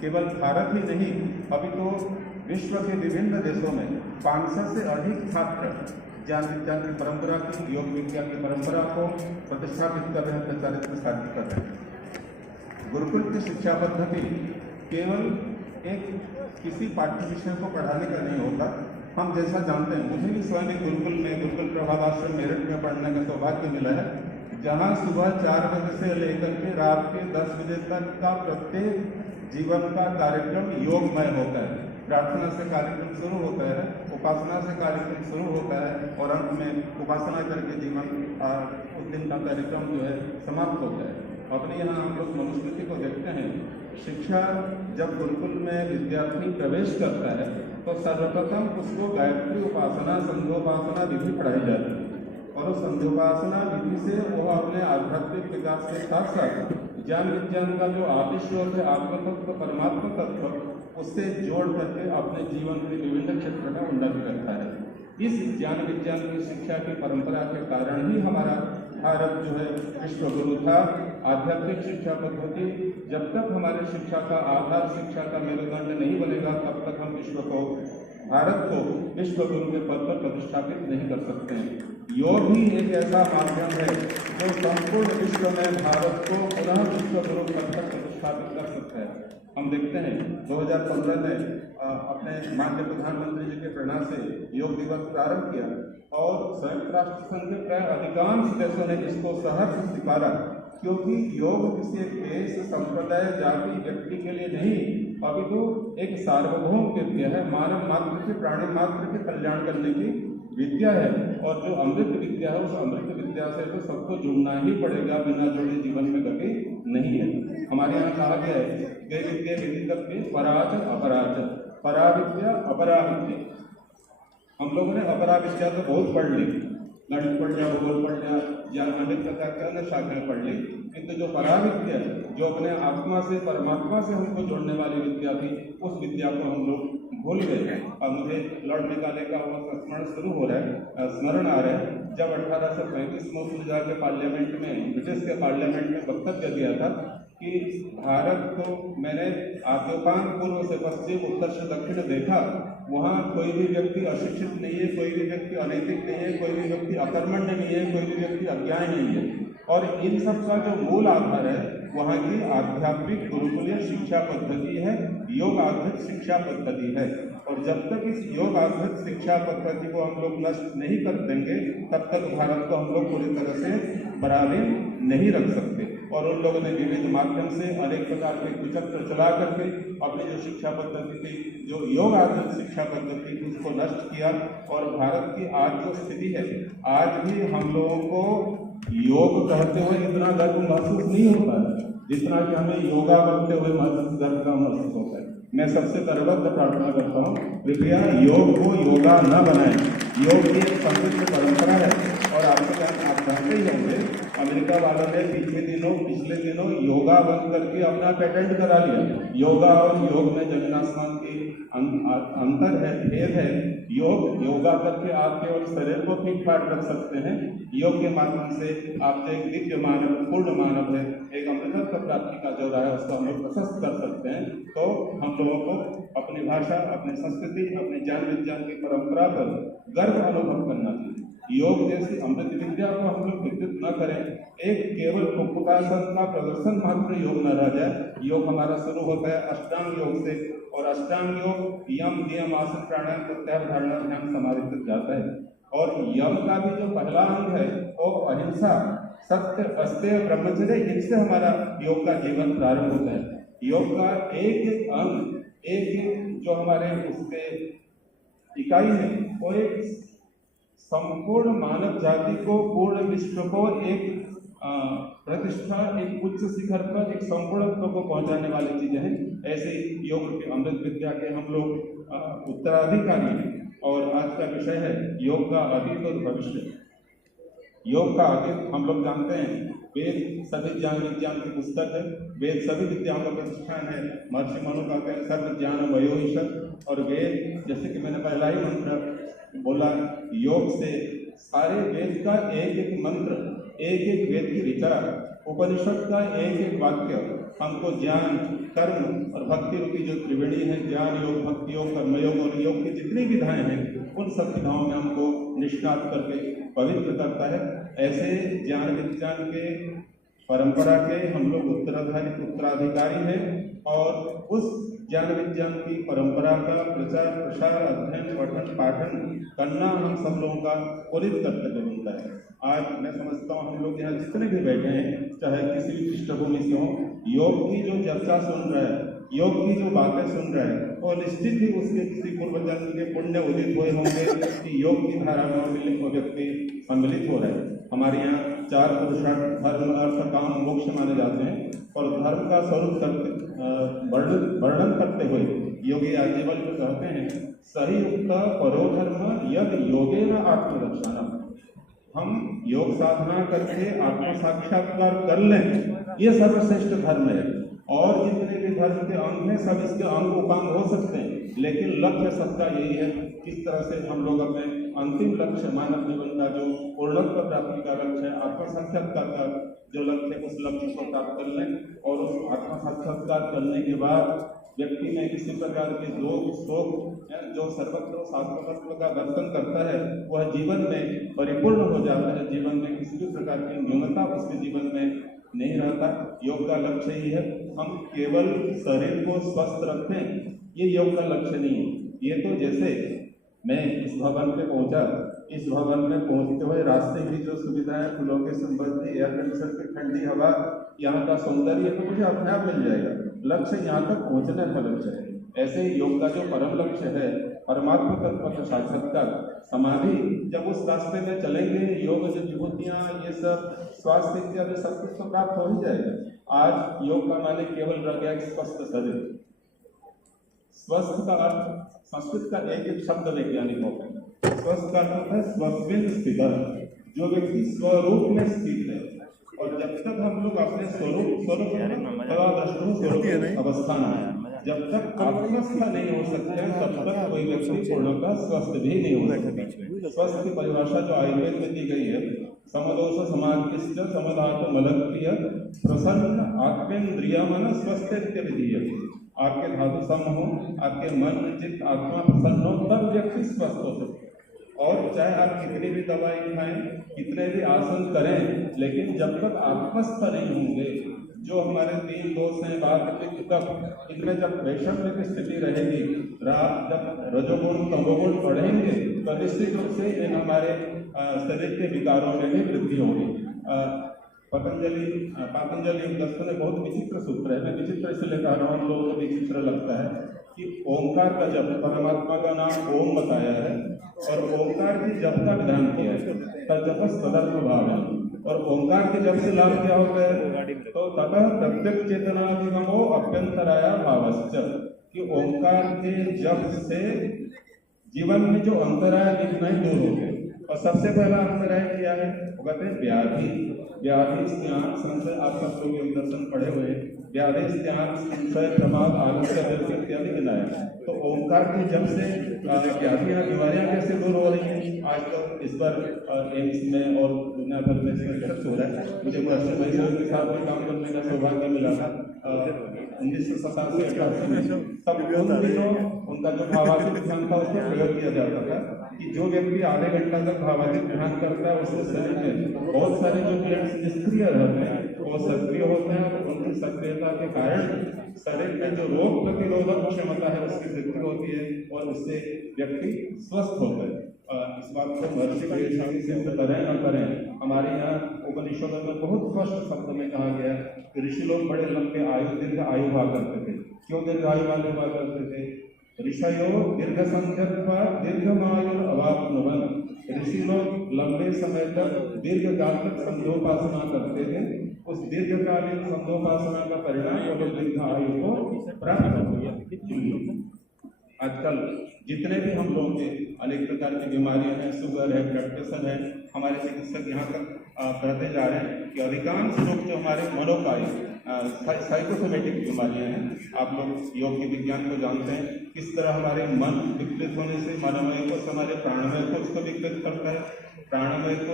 केवल भारत ही नहीं, अभी तो विश्व के विभिन्न देशों में 500 से अधिक छात्र ज्ञान विज्ञान की परंपरा की, योग विज्ञान की परंपरा को प्रतिष्ठापित कर रहे हैं, प्रचारित प्रसारित कर रहे हैं। गुरुकुल की शिक्षा पद्धति केवल एक किसी पाठ्य विषय को पढ़ाने का नहीं होता। हम जैसा जानते हैं, मुझे भी स्वयं गुरुकुल में, गुरुकुल प्रभात आश्रम मेरठ में पढ़ने का सौभाग्य मिला है, जहाँ सुबह 4 बजे से लेकर के रात के 10 बजे तक का प्रत्येक जीवन का कार्यक्रम योगमय होता है। प्रार्थना से कार्यक्रम शुरू होता है, उपासना से कार्यक्रम शुरू होता है और अंत में उपासना करके जीवन उस दिन का कार्यक्रम जो है समाप्त होता है। अपने यहाँ हम लोग मनुस्मृति को देखते हैं, शिक्षा जब गुरुकुल में विद्यार्थी प्रवेश करता है तो सर्वप्रथम उसको गायत्री उपासना, संध्योपासना विधि पढ़ाई जाती है और उस संध्योपासना विधि से वो अपने आध्यात्मिक विकास के साथ साथ ज्ञान विज्ञान का जो आदिश्वर है, आत्म तत्व, परमात्मा तत्व, उससे जोड़ करके अपने जीवन के विभिन्न क्षेत्र में उन्नति करता है। इस ज्ञान विज्ञान की शिक्षा की परंपरा के कारण ही हमारा भारत जो है विश्व गुरु था। आध्यात्मिक शिक्षा पद्धति जब तक हमारे शिक्षा का आधार, शिक्षा का मेरुदंड नहीं बनेगा, तब तक हम भारत को विश्व गुरु के पद पर प्रतिष्ठापित नहीं कर सकते हैं। योग ही एक ऐसा माध्यम है जो संपूर्ण विश्व में भारत को पुनः विश्व गुरु पद पर प्रतिष्ठापित कर सकता है। हम देखते हैं 2015 में अपने माननीय प्रधानमंत्री जी के प्रेरणा से योग दिवस प्रारंभ किया और संयुक्त राष्ट्र संघ के प्राय अधिकांश देशों ने इसको सहर्ष स्वीकारा, क्योंकि योग किसी एक देश, संप्रदाय, जाति, व्यक्ति के लिए नहीं, अभी तो एक सार्वभौम विद्या है, मानव मात्र के, प्राणी मात्र के कल्याण करने की विद्या है। और जो अमृत विद्या है, उस अमृत विद्या से तो सबको जुड़ना ही पड़ेगा, बिना जुड़े जीवन में गति नहीं है। हमारे यहाँ कहा गया है, गई विद्या विदितव्य पराच अपराच, परा विद्या अपरा विद्या। हम लोगों ने अपरा विद्या तो बहुत पढ़ ली, गणित पढ़ लिया, भूगोल पढ़ लिया, या अनेक प्रकार के अन्य शाखाएं पढ़ ली, किंतु जो परा विद्या, जो अपने आत्मा से, परमात्मा से हमको जोड़ने वाली विद्या थी, उस विद्या को हम लोग भूल गए। और मुझे लॉर्ड मेकाले का वो स्मरण शुरू हो रहा है, स्मरण आ रहा है, जब 1835 में उसने जाके पार्लियामेंट में, ब्रिटिश के पार्लियामेंट में वक्तव्य दिया था कि भारत को मैंने आद्योपान पूर्व से पश्चिम, उत्तर से दक्षिण देखा, वहाँ कोई भी व्यक्ति अशिक्षित नहीं है, कोई भी व्यक्ति अनैतिक नहीं है, कोई भी व्यक्ति अकर्मण्य नहीं है, कोई भी व्यक्ति अज्ञानी नहीं है। और इन सब का जो मूल आधार है वहाँ की आध्यात्मिक गुरुकुलीय शिक्षा पद्धति है, योग आधारित शिक्षा पद्धति है। और जब तक इस योग आधारित शिक्षा पद्धति को हम लोग नष्ट नहीं कर देंगे, तब तक भारत को हम लोग पूरी तरह से बराबर नहीं रख सकते। और उन लोगों ने विविध माध्यम से अनेक प्रकार के कुचक्र चला करके अपनी जो शिक्षा पद्धति थी, जो योग आधारित शिक्षा पद्धति थी, उसको नष्ट किया। और भारत की आज जो स्थिति है, आज भी हम लोगों को योग कहते हुए इतना गर्व महसूस नहीं होता है जितना कि हमें योगा करते हुए गर्व का महसूस होता है। मैं सबसे करबद्ध प्रार्थना करता हूँ, कृपया योग को योगा न बनाएं। योग की एक समृद्ध परंपरा है और आप जानते ही होंगे, अमेरिका वालों ने पिछले दिनों योगा बंद करके अपना पेटेंट करा लिया। योगा और योग में जमीन आसमान की अंतर है, भेद है। योगा करके आप केवल शरीर को ठीक ठाक रख सकते हैं। योग के माध्यम से आप जो एक दिव्य मानव, पूर्ण मानव है, एक अमृतत्व प्राप्ति का जो रहा है, उसको हम लोग प्रशस्त कर सकते हैं। तो हम लोगों को अपनी भाषा, अपनी संस्कृति, अपने ज्ञान विज्ञान की परंपरा पर गर्व अनुभव करना चाहिए। योग जैसी अमृत विद्या को हम लोग विद्युत न करें, एक केवल उपकासन का प्रदर्शन मात्र योग न रह जाए। योग हमारा शुरू होता है अष्टांग योग से, और अष्टांग योग यम, नियम, आसन, प्राणायाम, प्रत्याहार, धारणा, ध्यान, समाधि तक जाता है। और यम का भी जो पहला अंग है वो अहिंसा, सत्य, अस्तेय, ब्रह्मचर्य, इनसे हमारा योग का जीवन प्रारंभ होता है। योग का एक एक अंग, एक एक जो हमारे उसके इकाई है, वो एक संपूर्ण मानव जाति को, पूर्ण विश्व को एक प्रतिष्ठा, एक उच्च शिखर पर, एक संपूर्णत्व को पहुंचाने वाली चीजें हैं। ऐसे योग की अमृत विद्या के हम लोग उत्तराधिकारी हैं। और आज का विषय है योग का अतीत और भविष्य। योग का अतीत हम लोग जानते हैं, वेद सभी ज्ञान विज्ञान की पुस्तक है। वेद सभी विद्याओं का प्रतिष्ठान है। महर्षि मनु कहते हैं सर्व ज्ञान वयोहिषद। और वेद, जैसे कि मैंने पहला ही मंत्र बोला, योग से सारे वेद का एक एक मंत्र, एक एक वेद की विचार, उपनिषद का एक एक वाक्य हमको ज्ञान, कर्म और भक्ति रूपी जो त्रिवेणी है, ज्ञान योग, भक्ति योग, कर्मयोग और योग की जितनी विधाएं हैं उन सब विधाओं में हमको निष्णात करके पवित्र करता है। ऐसे ज्ञान विज्ञान के परंपरा के हम लोग उत्तराधिकारी हैं और उस ज्ञान विज्ञान की परंपरा का प्रचार प्रसार, अध्ययन, पठन पाठन करना हम सब लोगों का उचित कर्तव्य बनता है। आज मैं समझता हूँ हम लोग यहाँ जितने भी बैठे हैं, चाहे किसी भी पृष्ठभूमि से हो, योग की जो चर्चा सुन रहे हैं, योग की जो बातें सुन रहे हैं, और निश्चित ही उसके किसी पूर्व जन्म के पुण्य उदित हुए होंगे कि योग की धारा में वो व्यक्ति सम्मिलित हो रहे हैं। हमारे यहाँ 4 पुरुषार्थ धर्म, अर्थ, काम, मोक्ष माने जाते हैं और धर्म का स्वरूप वर्णन करते हुए योगी आजीवन को कहते हैं, सही युक्त परो धर्म यद योगेन आत्मरक्षणम। हम योग साधना करके आत्म साक्षात्कार कर लें, ये सर्वश्रेष्ठ धर्म है। और जितने भी धर्म के अंग हैं सब इसके अंग उपांग हो सकते हैं, लेकिन लक्ष्य सबका यही है किस तरह से हम लोग अपने अंतिम लक्ष्य मानव जीवन का जो पूर्णत्व प्राप्ति का लक्ष्य है, आत्म साक्षात्कार का जो लक्ष्य है, उस लक्ष्य को प्राप्त कर लें। और उस आत्म साक्षात्कार करने के बाद व्यक्ति में किसी प्रकार के दुख शोक जो सर्वत्र शास्त्रतत्व का दर्शन करता है वह जीवन में परिपूर्ण हो जाता है। जीवन में किसी भी प्रकार की न्यूनता उसके जीवन में नहीं रहता। योग का लक्ष्य ही है हम केवल शरीर को स्वस्थ रखें, ये योग का लक्ष्य नहीं है। ये तो जैसे मैं इस भवन पे पहुंचा, इस भवन में पहुंचते हुए रास्ते की जो सुविधाएं, फूलों के संबंधी, एयर कंडीशन की ठंडी हवा, यहाँ का सौंदर्य तो मुझे अपने आप मिल जाएगा। लक्ष्य यहाँ तक पहुंचने का लक्ष्य है। ऐसे ही योग का जो परम लक्ष्य है, परमात्मा तत्व का साक्षात्कार, समाधि, जब उस रास्ते में चलेंगे योग जो विभूतियाँ, ये सब स्वास्थ्य इत्यादि सब कुछ तो प्राप्त हो ही जाएगा। आज योग का माने केवल रह गया स्वस्थ शरीर। स्वस्थ का अर्थ संस्कृत का एक शब्द वैज्ञानिकों का, स्वस्थ का अर्थ है स्वस्मिन स्थितः, जो व्यक्ति स्वरूप में स्थित है। और जब तक हम लोग अपने स्वरूप अवस्थान है, जब तक आत्मस्थ नहीं हो सकते तब तक कोई व्यक्ति पूर्णतः स्वस्थ भी नहीं हो सकता। स्वस्थ की परिभाषा जो आयुर्वेद में दी गई है, समदोष समाधिश्च समधातुमलक्रिय प्रसन्न आत्मेन्द्रिय मन स्वस्थ विधीयते। आपके धातु सम हो, आपके मन चित्त आत्मा प्रसन्न हो, तब व्यक्ति स्वस्थ हो सकते। और चाहे आप कितनी भी दवाई खाएं, कितने भी आसन करें, लेकिन जब तक आत्मस्थ नहीं होंगे, जो हमारे 3 दोष हैं, वात पित्त कफ, इनमें जब वैषम्य की स्थिति रहेगी, रात जब रजोगुण तमोगुण बढ़ेंगे तो निश्चित रूप से इन हमारे शरीर के विकारों में भी वृद्धि होगी। पातंजलि दस्त में बहुत विचित्र सूत्र है। मैं विचित्र इसलिए कह रहा हूँ, लोगों को विचित्र लगता है कि ओंकार का जप, परमात्मा का नाम ओम बताया है और ओंकार की जप का विधान किया है, तजपस तदर्थ भाव है। और ओंकार के जप से लाभ क्या होता है, तो ततः प्रत्यक्ष चेतनाधिगमो अभ्यंतराया भावश्च, कि ओंकार के जप से जीवन में जो अंतराय विघ्न दूर हो गए। और सबसे पहला अंतराय क्या है, वो कहते हैं व्याधि स्नान संशय। आप सब लोग योग दर्शन पढ़े हुए, व्याधि स्नान संशय प्रमाद आलस्य इत्यादि गिनाया। तो ओंकार के जप से व्याधियां बीमारियां कैसे दूर हो रही हैं। आज तो इस पर एम्स में और दुनिया भर में रिसर्च हो रहा है। मुझे महर्षि महेश्वर के साथ भी काम करने का सौभाग्य मिला था 1987-88 में। तब उन दिनों उनका जो भावात्मक ध्यान था उसमें प्रयोग किया जाता था कि जो व्यक्ति आधे घंटा तक भावात्मक ध्यान करता है उसके शरीर में बहुत सारे जो ग्लैंड्स निष्क्रिय रहते हैं वो सक्रिय होते हैं। और उनकी सक्रियता के कारण शरीर में जो रोग प्रतिरोधक क्षमता है उसकी वृद्धि होती है और उससे व्यक्ति स्वस्थ होता है। इस बात को महर्षि महेश्वर सिद्ध करें न करें, हमारे यहाँ उपनिषदों में बहुत स्पष्ट शब्द में कहा गया कि ऋषि लोग बड़े लंबे दीर्घ आयु हुआ करते थे। क्यों दीर्घ आयु वाले हुआ करते थे, ऋषयो दीर्घ संख्या दीर्घमायुर अवाप्नुवन। ऋषि लोग लंबे समय तक दीर्घकाल तक संध्योपासना करते थे। उस दीर्घकालीन संध्योपासना का परिणाम वो दीर्घ आयु को प्राप्त हो गया। आजकल जितने भी हम लोगों के अनेक प्रकार की बीमारियां हैं, शुगर है, ब्लड प्रेशर है, हमारे चिकित्सक यहाँ तक कहते जा रहे हैं कि अधिकांश लोग जो हमारे मनोकाय साइकोसोमेटिक बीमारियां हैं, आप लोग योग के विज्ञान को जानते हैं, किस तरह हमारे मन विकृत होने से मनोमय को, हमारे प्राणमय को उसको विकृत करता है, प्राणमय को